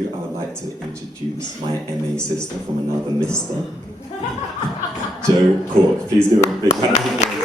to, I would like to introduce my MA sister from another mister, Jo Cork. Please do a big round of applause.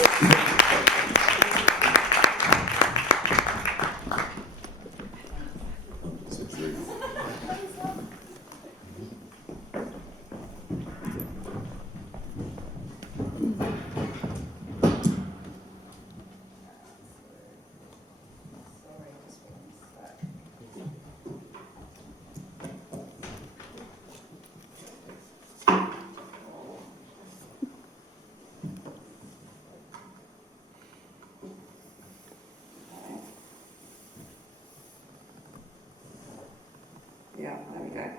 Yeah, there we go.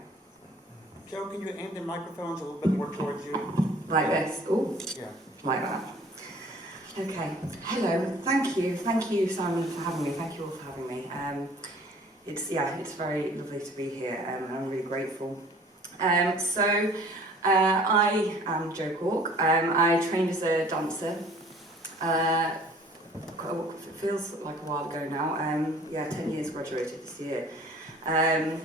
Jo, can you aim the microphones a little bit more towards you? Like this. Oh, Yeah. like that. Okay. Hello. Thank you, Simon, for having me. Thank you all for having me. It's very lovely to be here, and I'm really grateful. I am Jo Cork. I trained as a dancer. It feels like a while ago now. 10 years, graduated this year. And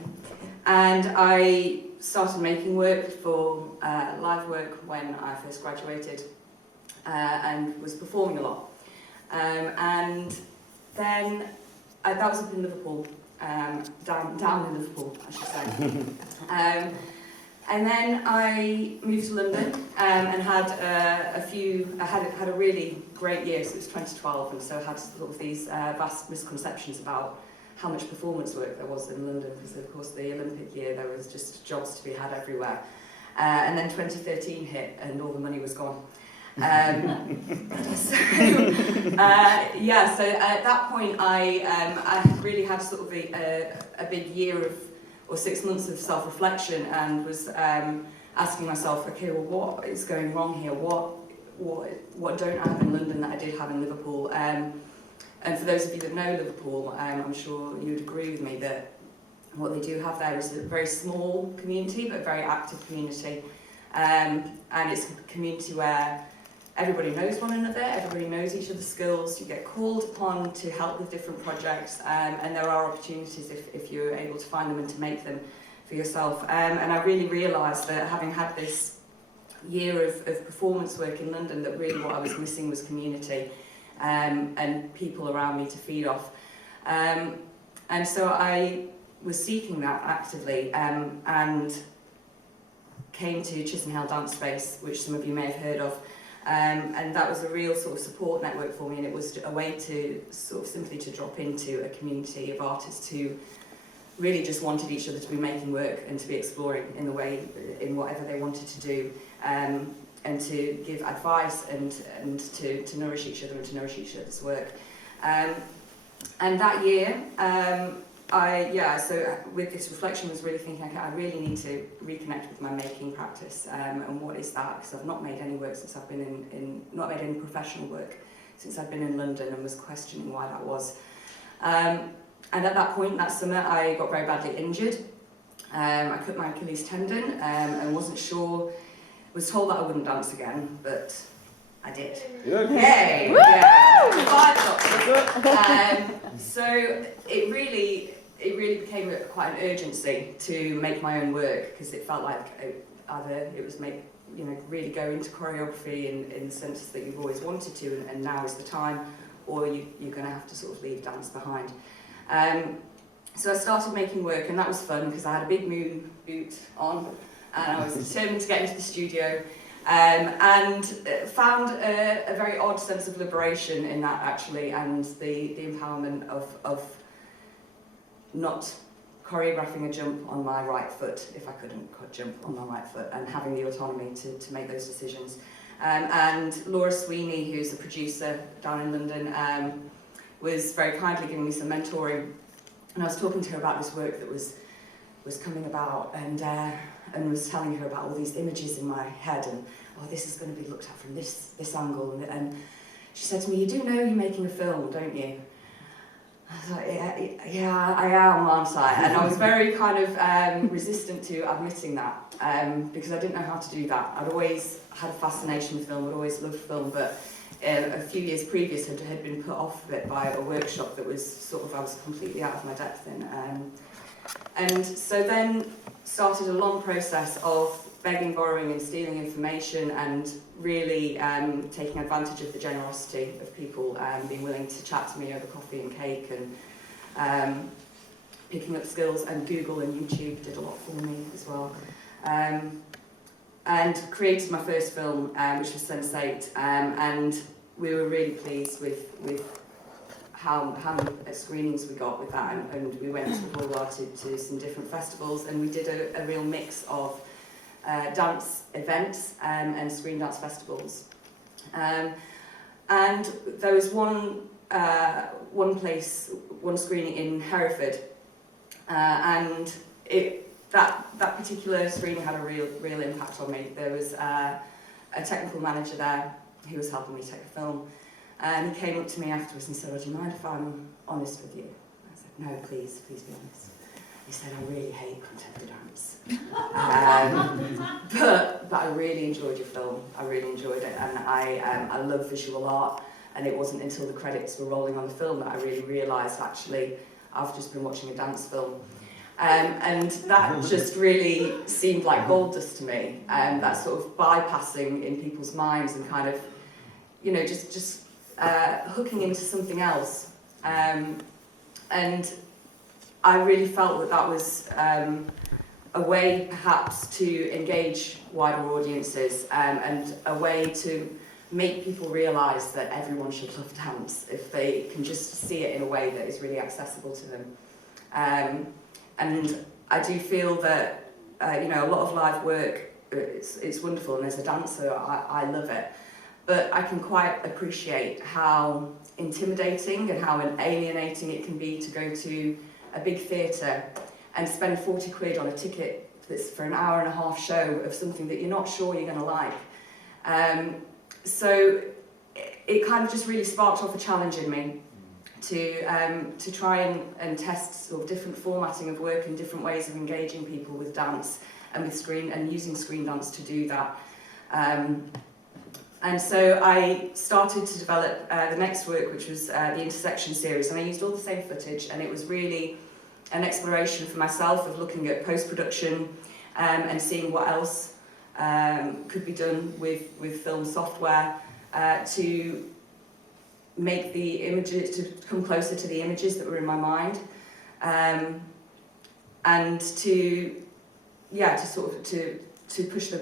I started making work for live work when I first graduated, and was performing a lot. And then that was up in Liverpool, down in Liverpool, I should say. And then I moved to London and had I had a really great year. So it was 2012, and so I had sort of these vast misconceptions about how much performance work there was in London, because of course the Olympic year there was just jobs to be had everywhere. And then 2013 hit and all the money was gone. So at that point I really had sort of a big year or 6 months of self-reflection, and was asking myself, okay, well, what is going wrong here? What don't I have in London that I did have in Liverpool? And for those of you that know Liverpool, I'm sure you'd agree with me that what they do have there is a very small community, but a very active community. And it's a community where everybody knows one another, everybody knows each other's skills, you get called upon to help with different projects, and there are opportunities if you're able to find them and to make them for yourself. And I really realised that having had this year of performance work in London, that really what I was missing was community. And people around me to feed off. And so I was seeking that actively, and came to Chisenhale Dance Space, which some of you may have heard of. And that was a real sort of support network for me, and it was a way to sort of simply to drop into a community of artists who really just wanted each other to be making work and to be exploring in whatever they wanted to do. And to give advice and to nourish each other and to nourish each other's work. And that year, so with this reflection, I was really thinking, okay, I really need to reconnect with my making practice, and what is that? Because I've not made any work since I've been not made any professional work since I've been in London, and was questioning why that was. And at that point, that summer, I got very badly injured. I cut my Achilles tendon, and wasn't sure. Was told that I wouldn't dance again, but I did. Yay! Yeah. So it really became quite an urgency to make my own work, because it felt like either it was really go into choreography in the sense that you've always wanted to, and now is the time, or you're going to have to sort of leave dance behind. So I started making work, and that was fun because I had a big moon boot on. And I was determined to get into the studio, and found a very odd sense of liberation in that, actually, and the empowerment of not choreographing a jump on my right foot if I couldn't jump on my right foot, and having the autonomy to make those decisions. And Laura Sweeney, who's a producer down in London, was very kindly giving me some mentoring, and I was talking to her about this work that was coming about, and was telling her about all these images in my head, and this is going to be looked at from this angle, and she said to me, you do know you're making a film, don't you? I was like, yeah, I am, aren't I? And I was very kind of resistant to admitting that, because I didn't know how to do that. I'd always had a fascination with film, I'd always loved film, but a few years previous had been put off a bit by a workshop that was I was completely out of my depth in. And so then started a long process of begging, borrowing and stealing information, and really taking advantage of the generosity of people being willing to chat to me over coffee and cake, and picking up skills, and Google and YouTube did a lot for me as well. And created my first film, which was Sense8, and we were really pleased with how many screenings we got with that, and we went to some different festivals, and we did a real mix of dance events and screen dance festivals. And there was one screening in Hereford, and that particular screening had a real impact on me. There was a technical manager there who was helping me take a film, and he came up to me afterwards and said, "Oh, do you mind if I'm honest with you?" I said, "No, please be honest." He said, "I really hate contemporary dance, but I really enjoyed your film. I really enjoyed it, and I love visual art." And it wasn't until the credits were rolling on the film that I really realised, actually, I've just been watching a dance film. And that just really seemed like gold dust to me, that sort of bypassing in people's minds and kind of, you know, just hooking into something else. And I really felt that was a way perhaps to engage wider audiences, and a way to make people realise that everyone should love dance if they can just see it in a way that is really accessible to them. And I do feel that, you know, a lot of live work, it's wonderful, and as a dancer, I love it. But I can quite appreciate how intimidating and how alienating it can be to go to a big theatre and spend 40 quid on a ticket that's for an hour and a half show of something that you're not sure you're going to like. So it kind of just really sparked off a challenge in me to try and test sort of different formatting of work and different ways of engaging people with dance and with using screen dance to do that. And so I started to develop the next work, which was the Intersection series, and I used all the same footage, and it was really an exploration for myself of looking at post-production and seeing what else could be done with film software to make the images, to come closer to the images that were in my mind, and to push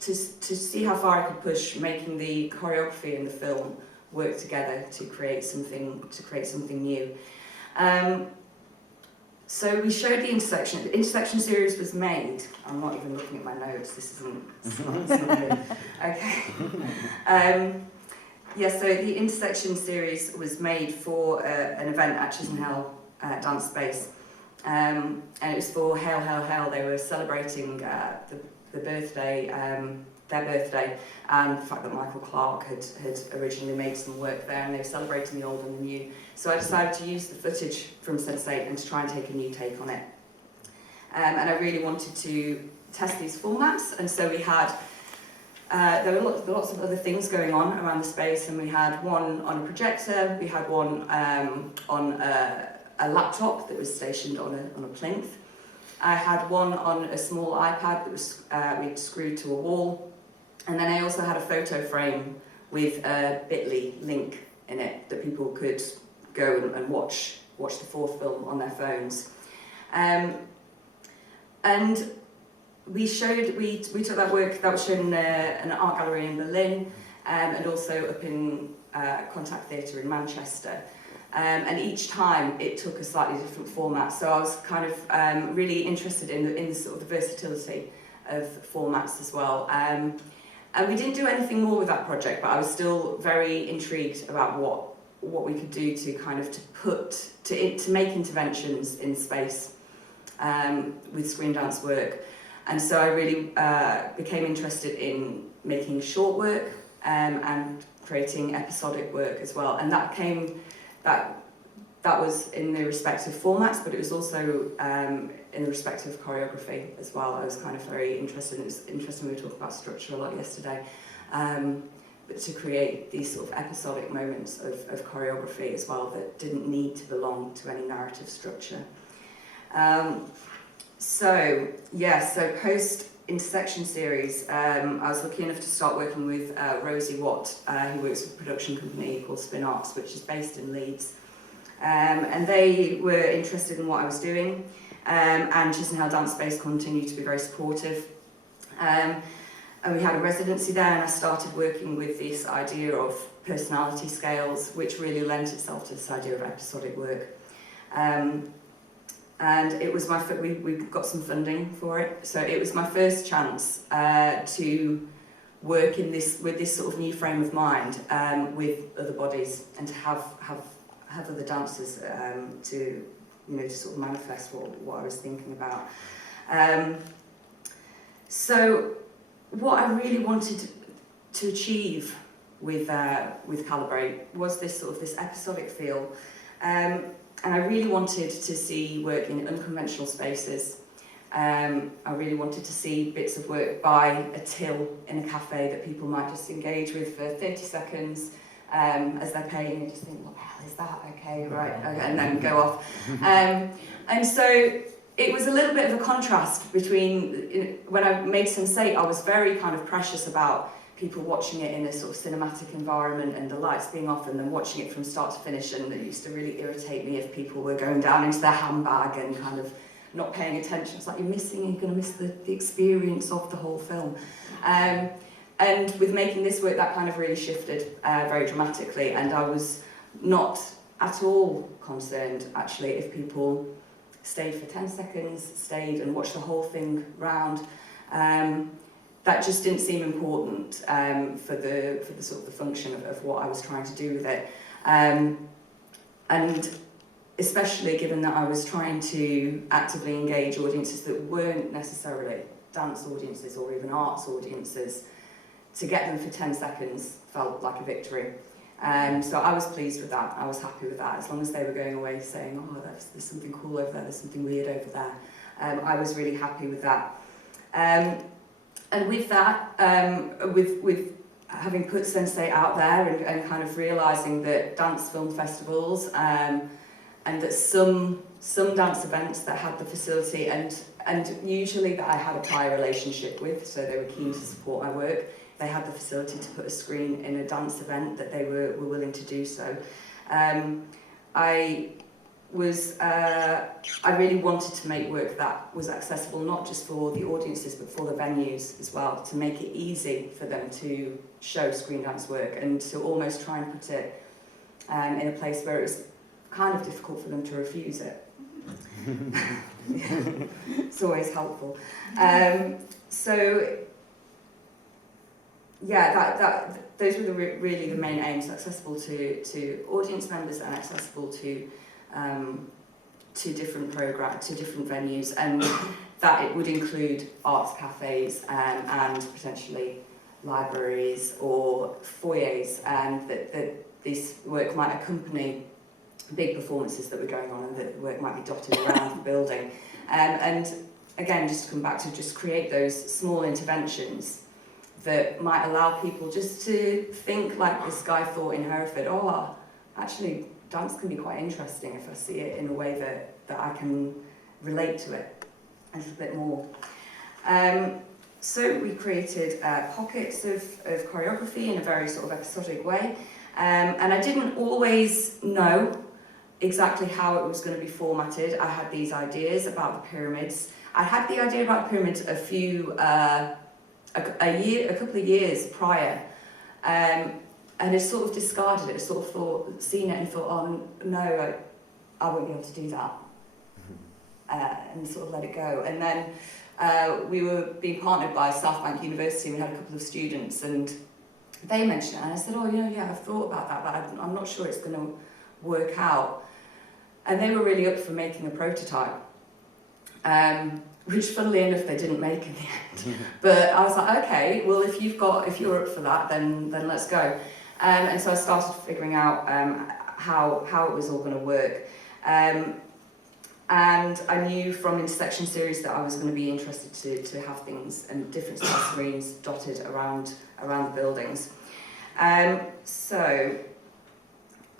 to see how far I could push making the choreography and the film work together to create something new. So we showed the Intersection. The Intersection series was made. I'm not even looking at my notes. This isn't. It's not good. Okay. So the Intersection series was made for an event at Chisenhall Dance Space, and it was for Hail, Hail, Hail. They were celebrating the birthday, their birthday, and the fact that Michael Clark had originally made some work there, and they were celebrating the old and the new. So I decided to use the footage from Sense8 and to try and take a new take on it. And I really wanted to test these formats, and so we had there were lots of other things going on around the space, and we had one on a projector, we had one on a laptop that was stationed on a plinth. I had one on a small iPad that was we'd screwed to a wall, and then I also had a photo frame with a bit.ly link in it that people could go and watch the fourth film on their phones. And we took that work that was shown in an art gallery in Berlin, and also up in Contact Theatre in Manchester. And each time it took a slightly different format, so I was kind of really interested in the sort of the versatility of formats as well. And we didn't do anything more with that project, but I was still very intrigued about what we could do to kind of to make interventions in space with screen dance work. And so I really became interested in making short work and creating episodic work as well. And that was in the respective formats, but it was also in the respective choreography as well. I was kind of very interested. It was interesting, we were talking about structure a lot yesterday, but to create these sort of episodic moments of choreography as well that didn't need to belong to any narrative structure. So post Intersection series, I was lucky enough to start working with Rosie Watt, who works with a production company called Spin Arts, which is based in Leeds. And they were interested in what I was doing, and Chisenhale Dance Space continued to be very supportive. And we had a residency there, and I started working with this idea of personality scales, which really lent itself to this idea of episodic work. And it was we got some funding for it, so it was my first chance to work with this sort of new frame of mind with other bodies, and to have other dancers to sort of manifest what I was thinking about. So what I really wanted to achieve with Calibrate was this episodic feel. And I really wanted to see work in unconventional spaces. I really wanted to see bits of work by a till in a cafe that people might just engage with for 30 seconds as they're paying, and just think, what the hell is that? Okay, right, okay, and then go off. And so it was a little bit of a contrast between, when I made Sensate, I was very kind of precious about people watching it in a sort of cinematic environment and the lights being off, and then watching it from start to finish, and it used to really irritate me if people were going down into their handbag and kind of not paying attention. It's like, you're going to miss the experience of the whole film. And with making this work, that kind of really shifted very dramatically, and I was not at all concerned, actually, if people stayed for 10 seconds, stayed and watched the whole thing round. That just didn't seem important for the sort of the function of what I was trying to do with it, and especially given that I was trying to actively engage audiences that weren't necessarily dance audiences or even arts audiences. To get them for 10 seconds felt like a victory. So I was pleased with that. I was happy with that. As long as they were going away saying, oh, there's something cool over there, there's something weird over there. I was really happy with that. And with that, with having put Sensate out there and kind of realising that dance film festivals and that some dance events that had the facility and usually that I had a prior relationship with, so they were keen to support my work, they had the facility to put a screen in a dance event that they were willing to do so. I really wanted to make work that was accessible not just for the audiences but for the venues as well, to make it easy for them to show screen dance work and to almost try and put it in a place where it was kind of difficult for them to refuse it. It's always helpful. So yeah, those were really the main aims: accessible to audience members and accessible to different venues, and that it would include arts cafes and potentially libraries or foyers, and that this work might accompany big performances that were going on, and that the work might be dotted around the building. And again, just to come back to just create those small interventions that might allow people just to think like this guy thought in Hereford, oh, actually, dance can be quite interesting if I see it in a way that I can relate to it a little bit more. So we created pockets of choreography in a very sort of episodic way, and I didn't always know exactly how it was going to be formatted. I had these ideas about the pyramids. I had the idea about the pyramids a couple of years prior, and I sort of discarded it. Sort of seen it and thought, oh no, I won't be able to do that, and sort of let it go. And then we were being partnered by South Bank University, and we had a couple of students, and they mentioned it, and I said, oh, yeah, I've thought about that, but I'm not sure it's going to work out. And they were really up for making a prototype, which funnily enough they didn't make in the end. But I was like, okay, well if you're up for that, then let's go. And so I started figuring out how it was all going to work. And I knew from Intersection series that I was going to be interested to have things and different style screens dotted around the buildings. So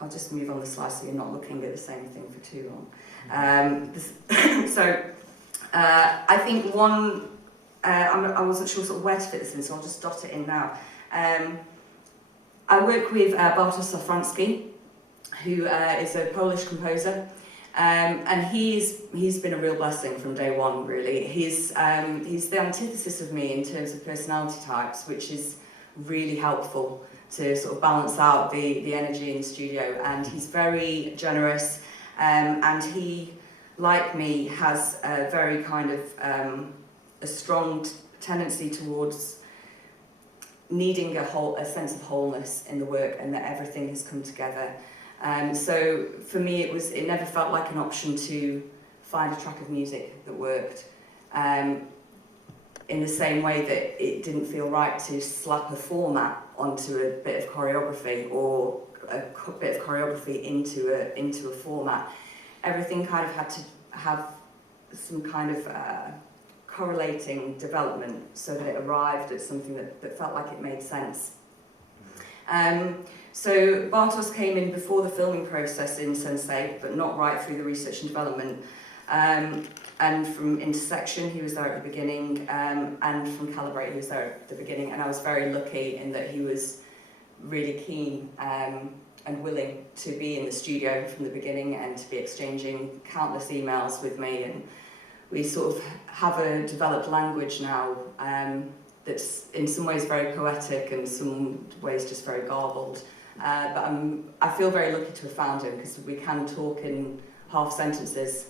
I'll just move on the slide so you're not looking at the same thing for too long. I think one, I wasn't sure sort of where to fit this in, so I'll just dot it in now. I work with Bartosz Safranski, who is a Polish composer, and he's been a real blessing from day one, really. He's the antithesis of me in terms of personality types, which is really helpful to sort of balance out the energy in the studio. And he's very generous, and he, like me, has a very kind of a strong tendency towards needing a sense of wholeness in the work, and that everything has come together. So for me, it never felt like an option to find a track of music that worked. In the same way that it didn't feel right to slap a format onto a bit of choreography, or a bit of choreography into a format. Everything kind of had to have some kind of correlating development so that it arrived at something that felt like it made sense. So Bartosz came in before the filming process in Sensei, but not right through the research and development. And from Intersection, he was there at the beginning, and from Calibrate, he was there at the beginning. And I was very lucky in that he was really keen and willing to be in the studio from the beginning and to be exchanging countless emails with me. And we sort of have a developed language now that's in some ways very poetic and some ways just very garbled. But I feel very lucky to have found him, because we can talk in half sentences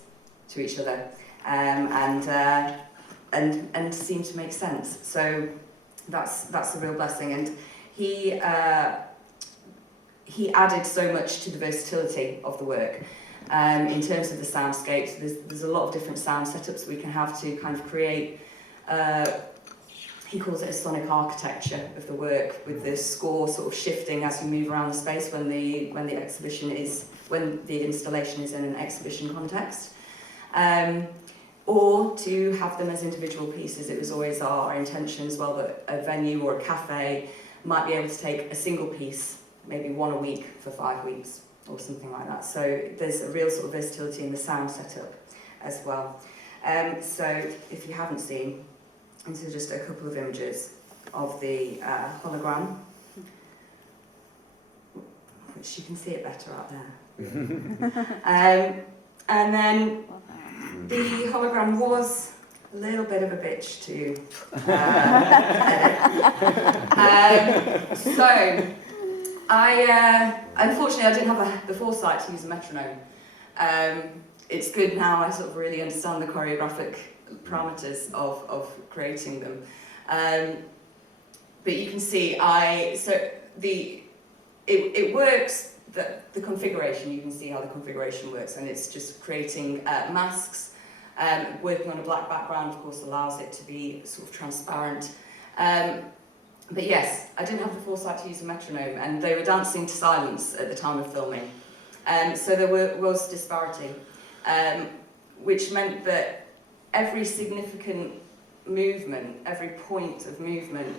to each other, and seem to make sense. So that's a real blessing. And he added so much to the versatility of the work. In terms of the soundscapes, there's a lot of different sound setups we can have to kind of create. He calls it a sonic architecture of the work, with the score sort of shifting as you move around the space when the installation is in an exhibition context. Or to have them as individual pieces. It was always our intention as well that a venue or a cafe might be able to take a single piece, maybe one a week for 5 weeks or something like that. So there's a real sort of versatility in the sound setup as well. So if you haven't seen, these are just a couple of images of the hologram, which you can see it better out there. And then the hologram was a little bit of a bitch to edit. So unfortunately I didn't have the foresight to use a metronome. It's good now I sort of really understand the choreographic parameters of creating them. But you can see it works. The configuration, you can see how the configuration works, and it's just creating masks. Working on a black background, of course, allows it to be sort of transparent. But yes, I didn't have the foresight to use a metronome, and they were dancing to silence at the time of filming. So there was disparity, which meant that every significant movement, every point of movement,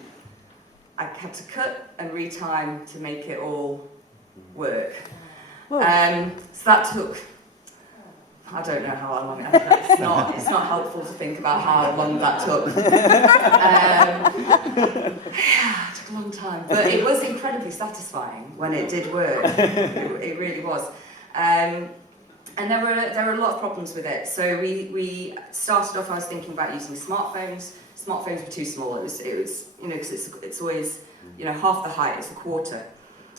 I had to cut and retime to make it all work. So that took, I don't know how long it took. It's not helpful to think about how long that took. It took a long time, but it was incredibly satisfying when it did work. It really was. And there were a lot of problems with it. So we started off. I was thinking about using smartphones. Smartphones were too small. It was because it's always half the height. It's a quarter.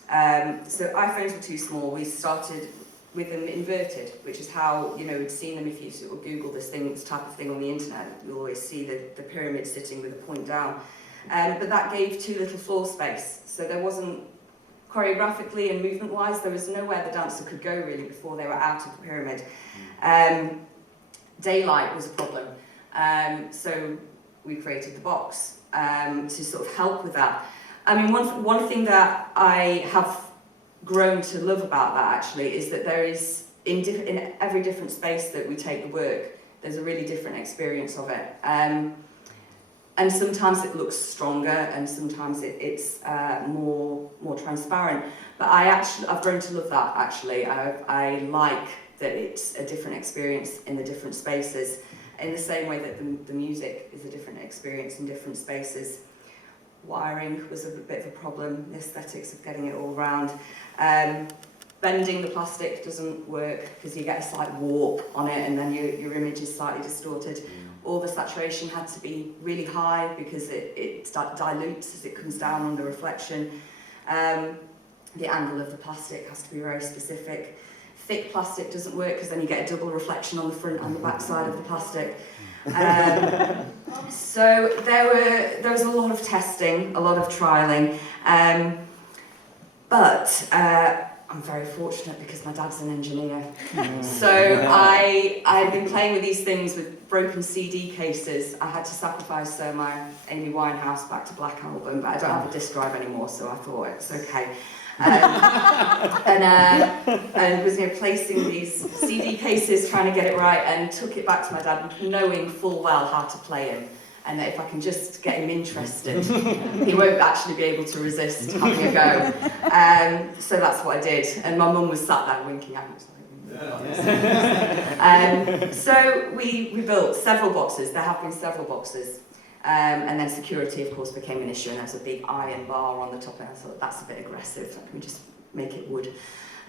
So iPhones were too small. We started with them inverted, which is how we'd seen them. If you sort of Google this type of thing on the internet, you'll always see the pyramid sitting with a point down. But that gave too little floor space. So there wasn't, choreographically and movement-wise, there was nowhere the dancer could go really before they were out of the pyramid. Daylight was a problem. So we created the box to sort of help with that. I mean, one thing that I have grown to love about that actually is that there is, in every different space that we take the work, there's a really different experience of it. And sometimes it looks stronger, and sometimes it's more transparent. But I've grown to love that actually. I like that it's a different experience in the different spaces, in the same way that the music is a different experience in different spaces. Wiring was a bit of a problem, the aesthetics of getting it all round. Bending the plastic doesn't work because you get a slight warp on it and then your image is slightly distorted. All the saturation had to be really high because it dilutes as it comes down under reflection. The angle of the plastic has to be very specific. Thick plastic doesn't work because then you get a double reflection on the front and the back side of the plastic. So there was a lot of testing, a lot of trialling, but I'm very fortunate because my dad's an engineer. So I'd been playing with these things with broken CD cases. I had to sacrifice my Amy Winehouse Back to Black album, but I don't have a disc drive anymore, so I thought it's okay. And was placing these CD cases, trying to get it right, and took it back to my dad, knowing full well how to play him, and that if I can just get him interested, he won't actually be able to resist having a go. So that's what I did, and my mum was sat there winking at me. So we built several boxes. There have been several boxes. And then security, of course, became an issue, and there's a big iron bar on the top, and I thought, that's a bit aggressive, so can we just make it wood?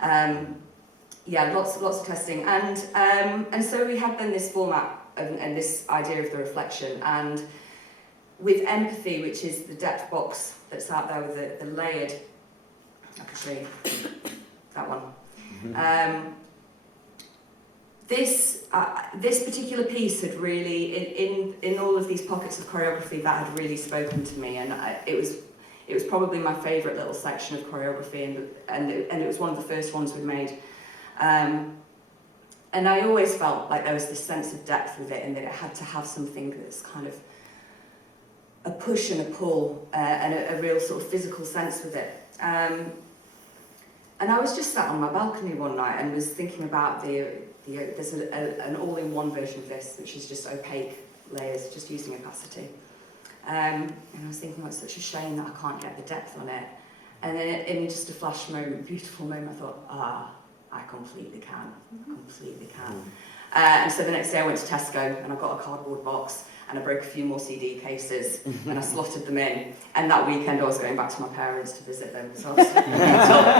Yeah, lots of testing, and so we had then this format and this idea of the reflection, and with empathy, which is the depth box that's out there with the layered, I can show you that one. This particular piece had really, in all of these pockets of choreography, that had really spoken to me, and it was probably my favourite little section of choreography, and it was one of the first ones we made. And I always felt like there was this sense of depth with it, and that it had to have something that's kind of a push and a pull, and a real sort of physical sense with it. And I was just sat on my balcony one night and was thinking about there's an all-in-one version of this, which is just opaque layers, just using opacity. And I was thinking, oh, it's such a shame that I can't get the depth on it. And then in just a flash moment, beautiful moment, I thought, I completely can, completely can. And so the next day I went to Tesco and I got a cardboard box and I broke a few more CD cases and I slotted them in. And that weekend I was going back to my parents to visit them. So I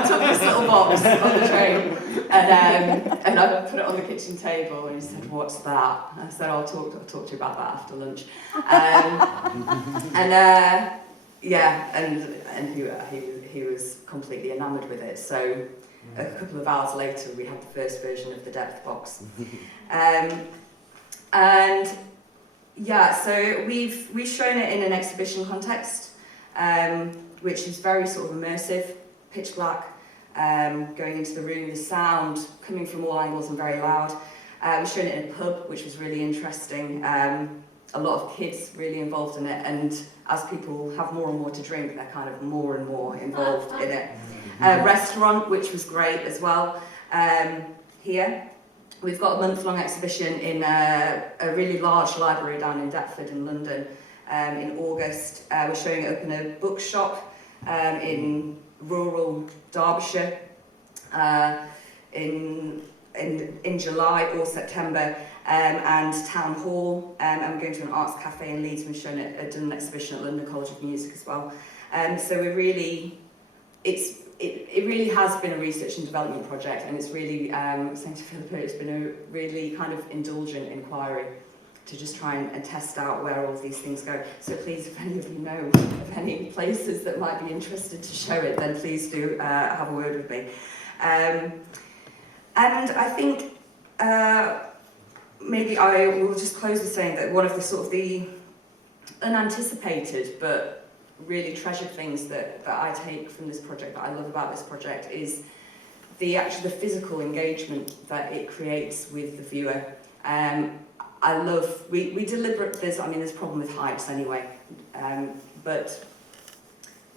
took this little box on the train and I put it on the kitchen table, and he said, what's that? And I said, I'll talk to you about that after lunch. He was completely enamoured with it. So a couple of hours later, we had the first version of the depth box. So we've shown it in an exhibition context, which is very sort of immersive, pitch black, going into the room, the sound coming from all angles and very loud. We've shown it in a pub, which was really interesting. A lot of kids really involved in it, and as people have more and more to drink, they're kind of more and more involved in it. Restaurant, which was great as well. Here, we've got a month-long exhibition in a really large library down in Deptford in London in August. We're showing it up in a bookshop in rural Derbyshire in July or September, and Town Hall, and we're going to an arts cafe in Leeds. We've done an exhibition at London College of Music as well. So we're really, it really has been a research and development project, and it's really, saying to Philippa, it's been a really kind of indulgent inquiry to just try and test out where all of these things go. So please, if any of you know of any places that might be interested to show it, then please do have a word with me. And I think maybe I will just close with saying that one of the sort of the unanticipated but really treasured things that I take from this project, that I love about this project, is the physical engagement that it creates with the viewer. I love, we deliberate, there's a problem with heights anyway, but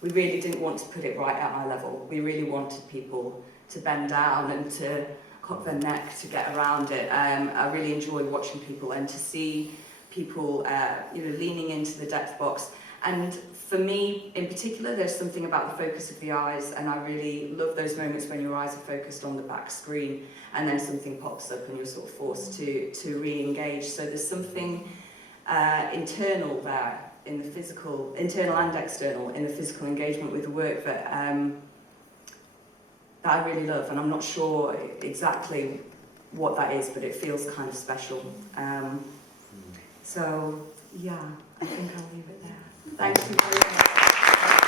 we really didn't want to put it right at eye level. We really wanted people to bend down and to cock their neck to get around it. I really enjoy watching people and to see people leaning into the depth box. And for me, in particular, there's something about the focus of the eyes, and I really love those moments when your eyes are focused on the back screen, and then something pops up and you're sort of forced to re-engage. So there's something internal there, in the physical, internal and external, in the physical engagement with the work that I really love, and I'm not sure exactly what that is, but it feels kind of special. So, yeah, I think I'll leave it there. Thank you very much.